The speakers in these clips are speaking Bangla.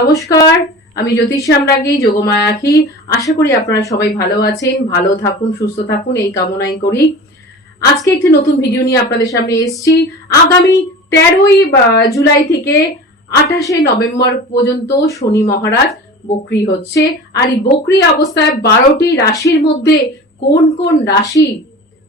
নমস্কার, আমি জ্যোতিষ সাম্রাজ্ঞী যোগমায়া আখি আশা করি আপনারা সবাই ভালো আছেন, ভালো থাকুন, সুস্থ থাকুন, এই কামনাই করি। আজকে একটি নতুন ভিডিও নিয়ে আপনাদের সামনে এসেছি। আগামী তেরোই জুলাই থেকে আঠাশে নভেম্বর পর্যন্ত শনি মহারাজ বকরি হচ্ছে। আর এই বকরি অবস্থায় বারোটি রাশির মধ্যে কোন কোন রাশি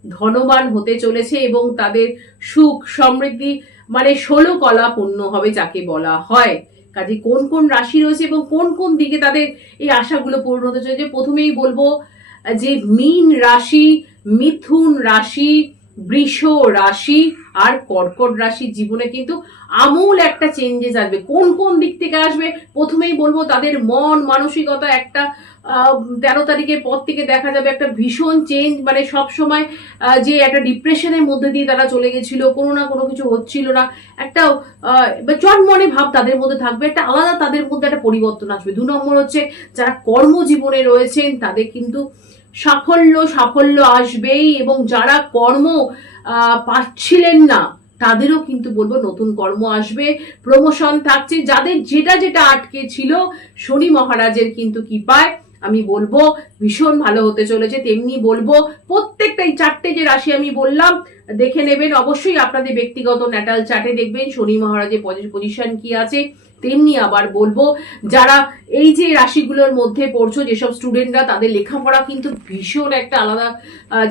ধনবান হতে চলেছে এবং তাদের সুখ সমৃদ্ধি মানে ষোলো কলা পূর্ণ হবে যাকে বলা হয়। কাজে কোন কোন রাশি রয়েছে এবং কোন কোন দিকে তাদের এই আশাগুলো পূর্ণ হতে চলেছে। প্রথমেই বলব যে মিন রাশি, মিথুন রাশি বৃষ রাশি আর কর্কট রাশির জীবনে কিন্তু আমূল একটা চেঞ্জেস আসবে। কোন কোন দিক থেকে আসবে? প্রথমেই বলব, তাদের মন মানসিকতা একটা তেরো তারিখের পর থেকে দেখা যাবে একটা ভীষণ চেঞ্জ মানে সব সময় যে একটা ডিপ্রেশনের মধ্যে দিয়ে তারা চলে গেছিল, কোনো না কোনো কিছু হচ্ছিল না। একটা চনমনে ভাব তাদের মধ্যে থাকবে। একটা আলাদা তাদের মধ্যে একটা পরিবর্তন আসবে। দু নম্বর হচ্ছে, যারা কর্মজীবনে রয়েছেন, তাদের কিন্তু সাফল্য সাফল্য আসবেই এবং যারা কর্ম পাচ্ছিলেন না, তাদেরও কিন্তু বলব নতুন কর্ম আসবে। প্রমোশন থাকছে। যাদের যেটা যেটা আটকে ছিল, শনি মহারাজের কিন্তু কি পায় আমি বলব ভীষণ ভালো হতে চলেছে। তেমনি বলব প্রত্যেকটাই, চারটে যে রাশি আমি বললাম দেখে নেবেন। অবশ্যই আপনাদের ব্যক্তিগত ন্যাটাল চার্টে দেখবেন, শনি মহারাজের পজিশন কি আছে, তেমনি আবার বলব, যারা এই যে রাশিগুলোর মধ্যে পড়ছো, যেসব স্টুডেন্টরা তাদের লেখাপড়া কিন্তু ভীষণ একটা আলাদা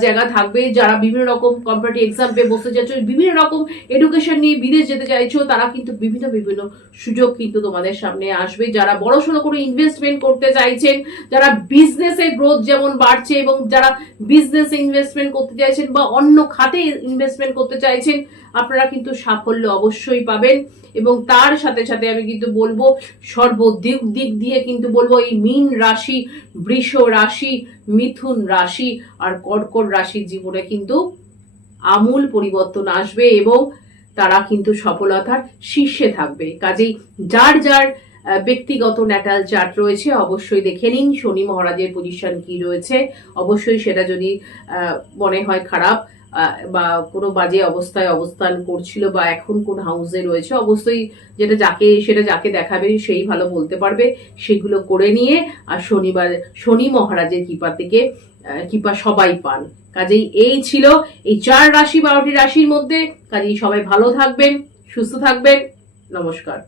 জায়গা থাকবে। যারা বিভিন্ন রকম কম্পিটিভ এক্সাম পেয়ে বসতে চাইছো, বিভিন্ন রকম এডুকেশন নিয়ে বিদেশ যেতে চাইছো, তারা কিন্তু বিভিন্ন বিভিন্ন সুযোগ কিন্তু তোমাদের সামনে আসবে। যারা বড়সড় করে ইনভেস্টমেন্ট করতে চাইছেন, যারা বিজনেসের গ্রোথ যেমন বাড়ছে এবং যারা বিজনেস ইনভেস্টমেন্ট করতে চাইছেন বা অন্য খাতে ইনভেস্টমেন্ট করতে চাইছেন, আপনারা কিন্তু সাফল্য অবশ্যই পাবেন। এবং তার সাথে সাথে আমি কিন্তু বলব, সর্বদিক দিক দিয়ে কিন্তু বলব, এই মীন রাশি, বৃষ রাশি, মিথুন রাশি আর কর্কট রাশির জীবনে কিন্তু আমূল পরিবর্তন আসবে এবং তারা কিন্তু সফলতার শীর্ষে থাকবে। কাজেই যার যার ব্যক্তিগত ন্যাটাল চার্ট রয়েছে, অবশ্যই দেখে নিন, শনি মহারাজের পজিশন কি রয়েছে। অবশ্যই সেটা যদি মনে হয় খারাপ বা কোনো বাজে অবস্থায় অবস্থান করছিল বা এখন কোন হাউসে রয়েছে, অবশ্যই যেটা যাকে, সেটা যাকে দেখাবে সেই ভালো বলতে পারবে। সেগুলো করে নিয়ে আর শনিবার, শনি মহারাজের কৃপা থেকে কৃপা সবাই পান। কাজেই এই ছিল এই চার রাশি বারোটি রাশির মধ্যে। কাজেই সবাই ভালো থাকবেন, সুস্থ থাকবেন। নমস্কার।